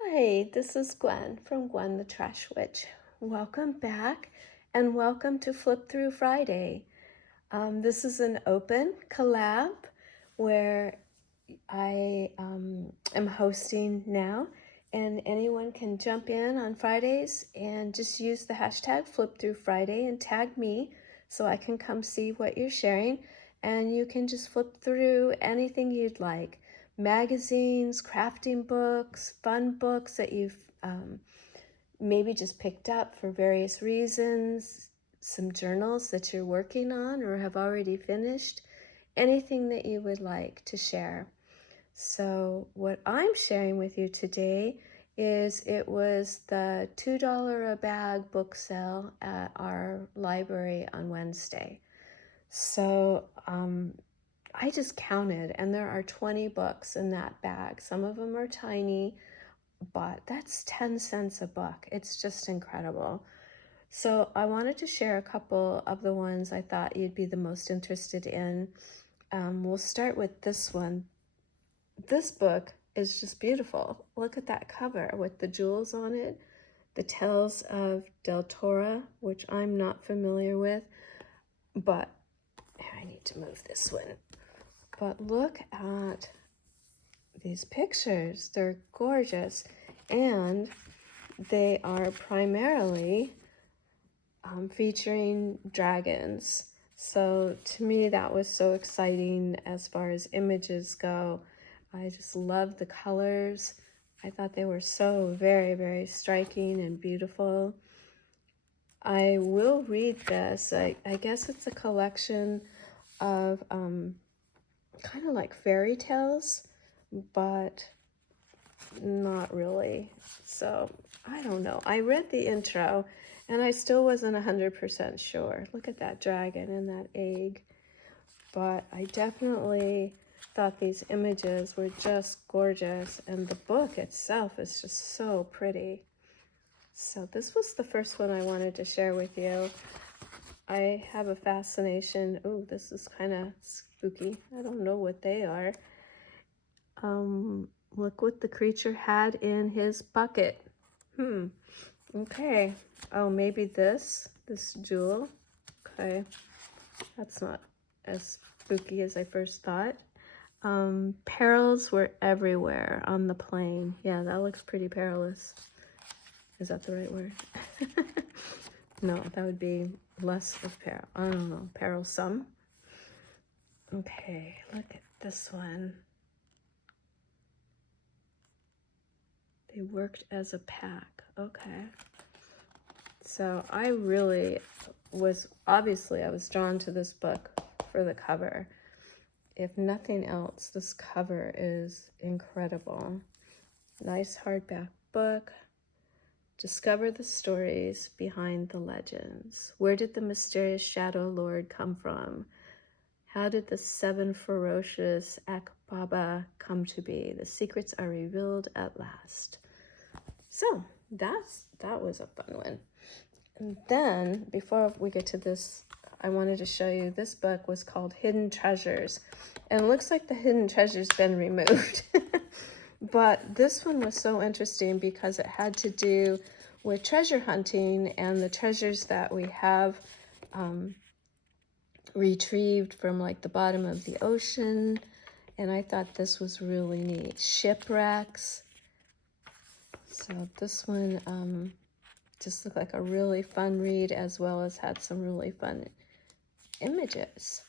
Hi, this is Gwen from Gwen the Trash Witch. Welcome back and welcome to Flip Through Friday. This is an open collab where I am hosting now, and anyone can jump in on Fridays and just use the hashtag Flip Through Friday and tag me so I can come see what you're sharing, and you can just flip through anything you'd like. Magazines, crafting books, fun books that you've maybe just picked up for various reasons, some journals that you're working on or have already finished, anything that you would like to share. So what I'm sharing with you today is it was the $2 a bag book sale at our library on Wednesday. So I just counted, and there are 20 books in that bag. Some of them are tiny, but that's 10 cents a book. It's just incredible. So I wanted to share a couple of the ones I thought you'd be the most interested in. We'll start with this one. This book is just beautiful. Look at that cover with the jewels on it. The Tales of Del Toro, which I'm not familiar with, but I need to move this one. But look at these pictures. They're gorgeous, and they are primarily featuring dragons. So to me, that was so exciting as far as images go. I just love the colors. I thought they were so very, very striking and beautiful. I will read this. I guess it's a collection of kind of like fairy tales, but not really. So I don't know. I read the intro and I still wasn't 100% sure. Look at that dragon and that egg. But I definitely thought these images were just gorgeous, and the book itself is just so pretty. So this was the first one I wanted to share with you. I have a fascination. Oh, this is kind of spooky. I don't know what they are. Look what the creature had in his bucket. Okay. Oh, maybe this jewel. Okay. That's not as spooky as I first thought. Perils were everywhere on the plane. Yeah, that looks pretty perilous. Is that the right word? No, that would be less of peril. I don't know. Perilsome. Okay, look at this one. They worked as a pack. Okay. So I really was, obviously I was drawn to this book for the cover. If nothing else, this cover is incredible. Nice hardback book. Discover the stories behind the legends. Where did the mysterious Shadow Lord come from? How did the 7 ferocious Akbaba come to be? The secrets are revealed at last. So that was a fun one. And then, before we get to this, I wanted to show you this book was called Hidden Treasures. And it looks like the hidden treasure's been removed. But this one was so interesting because it had to do with treasure hunting and the treasures that we have retrieved from like the bottom of the ocean. And I thought this was really neat. Shipwrecks. So this one just looked like a really fun read, as well as had some really fun images.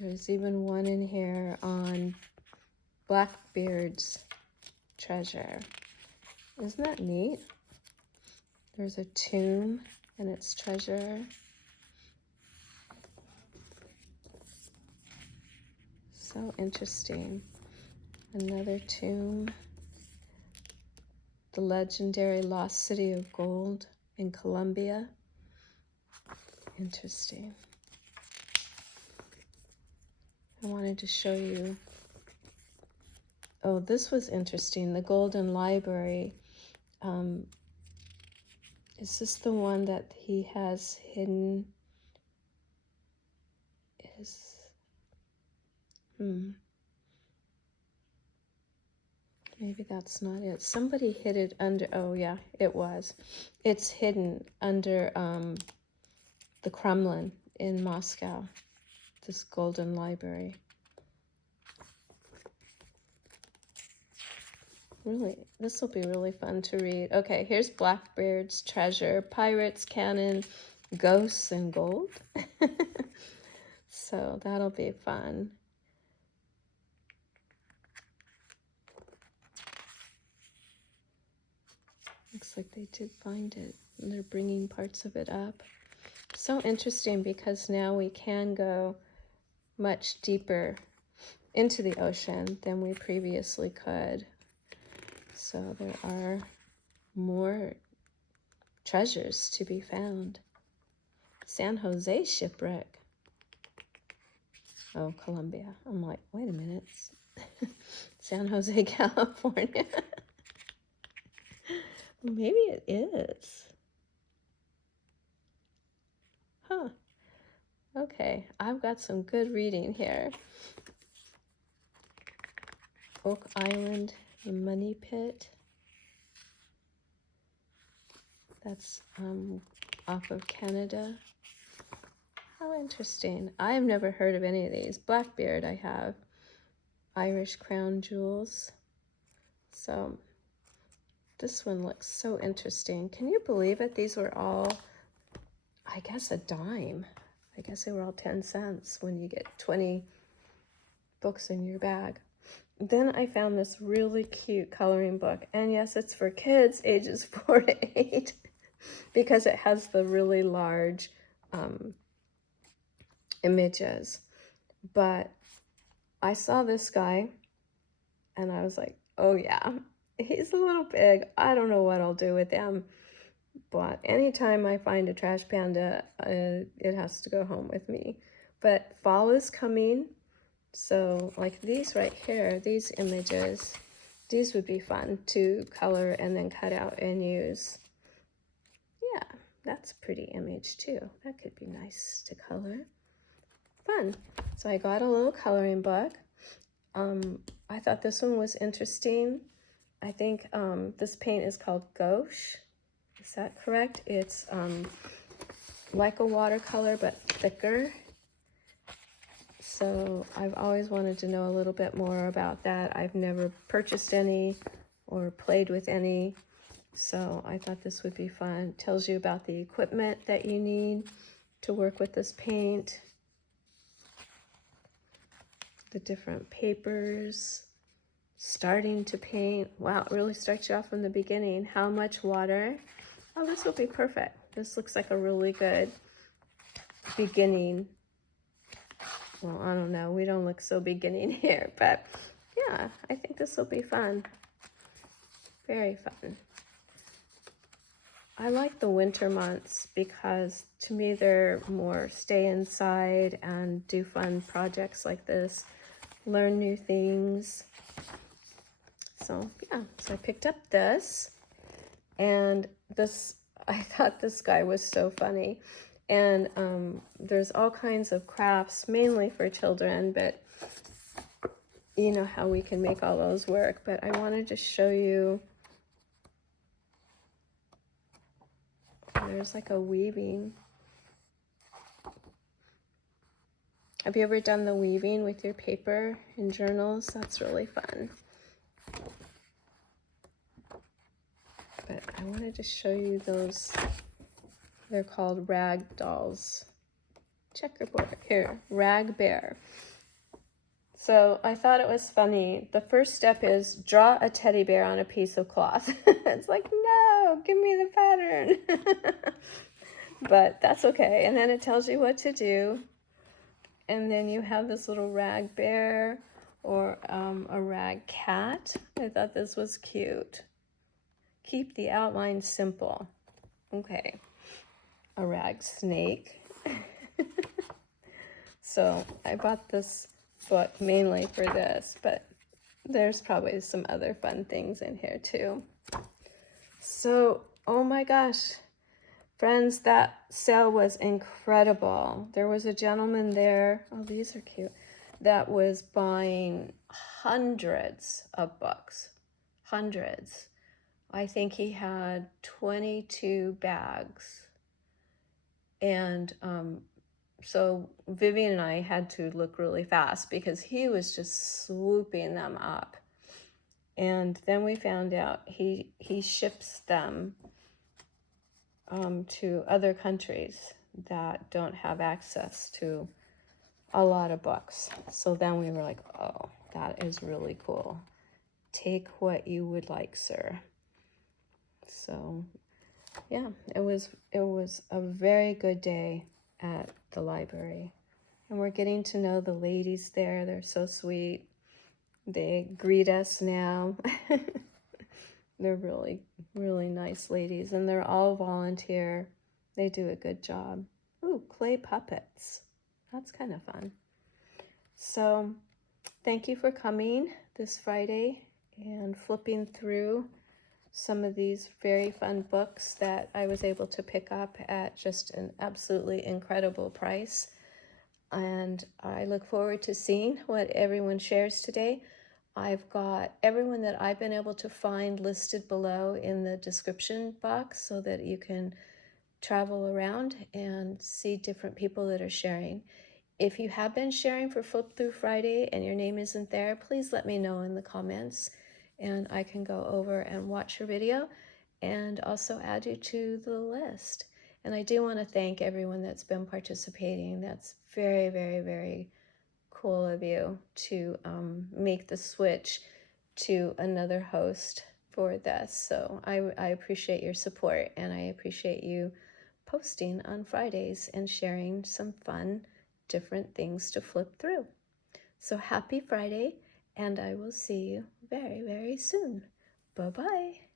There's even one in here on Blackbeard's treasure. Isn't that neat? There's a tomb and its treasure. So interesting. Another tomb. The legendary lost city of gold in Colombia. Interesting. I wanted to show you. Oh, this was interesting. The Golden Library. Is this the one that he has hidden? Maybe that's not it. Somebody hid it under, oh yeah, it was. It's hidden under the Kremlin in Moscow, this golden library. Really, this will be really fun to read. Okay, here's Blackbeard's Treasure, Pirates, Cannon, Ghosts, and Gold. So that'll be fun. Looks like they did find it, and they're bringing parts of it up. So interesting, because now we can go much deeper into the ocean than we previously could. So there are more treasures to be found. San Jose shipwreck. Oh, Colombia. I'm like, wait a minute. San Jose, California. Maybe it is. Huh. Okay, I've got some good reading here. Oak Island, the Money Pit. That's off of Canada. How interesting. I have never heard of any of these. Blackbeard I have. Irish Crown Jewels. So this one looks so interesting. Can you believe it? These were all, I guess, a dime. I guess they were all 10 cents when you get 20 books in your bag. Then I found this really cute coloring book. And yes, it's for kids ages 4 to 8 because it has the really large images. But I saw this guy and I was like, oh yeah, he's a little big. I don't know what I'll do with him. But anytime I find a trash panda, it has to go home with me. But fall is coming. So like these right here, these images, these would be fun to color and then cut out and use. Yeah, that's a pretty image too. That could be nice to color. Fun. So I got a little coloring book. I thought this one was interesting. I think this paint is called Gouache. Is that correct? It's like a watercolor but thicker. So I've always wanted to know a little bit more about that. I've never purchased any or played with any. So I thought this would be fun. It tells you about the equipment that you need to work with this paint. The different papers, starting to paint. Wow, it really starts you off from the beginning. How much water? Oh, this will be perfect. This looks like a really good beginning. Well, I don't know. We don't look so beginning here, but yeah, I think this will be fun. Very fun. I like the winter months because to me they're more stay inside and do fun projects like this, learn new things. So yeah, so I picked up this, and this, I thought this guy was so funny. And there's all kinds of crafts, mainly for children, but you know how we can make all those work. But I wanted to show you, there's like a weaving. Have you ever done the weaving with your paper in journals? That's really fun. But I wanted to show you those. They're called rag dolls. Checkerboard. Here, Rag Bear. So I thought it was funny. The first step is draw a teddy bear on a piece of cloth. It's like, no, give me the pattern. But that's okay. And then it tells you what to do. And then you have this little rag bear or a rag cat. I thought this was cute. Keep the outline simple. Okay. A rag snake. So I bought this book mainly for this, but there's probably some other fun things in here too. So, oh my gosh, friends, that sale was incredible. There was a gentleman there, oh, these are cute, that was buying hundreds of books. hundreds. I think he had 22 bags. And so Vivian and I had to look really fast because he was just swooping them up. And then we found out he ships them to other countries that don't have access to a lot of books. So then we were like, oh, that is really cool. Take what you would like, sir. So yeah, it was a very good day at the library. And we're getting to know the ladies there. They're so sweet. They greet us now. They're really, really nice ladies, and they're all volunteer. They do a good job. Ooh, clay puppets. That's kind of fun. So thank you for coming this Friday and flipping through some of these very fun books that I was able to pick up at just an absolutely incredible price. And I look forward to seeing what everyone shares today. I've got everyone that I've been able to find listed below in the description box so that you can travel around and see different people that are sharing. If you have been sharing for Flip Through Friday and your name isn't there, please let me know in the comments and I can go over and watch your video and also add you to the list. And I do want to thank everyone that's been participating. That's very, very, very cool of you to make the switch to another host for this. So I appreciate your support, and I appreciate you posting on Fridays and sharing some fun, different things to flip through. So happy Friday, and I will see you very, very soon. Bye-bye.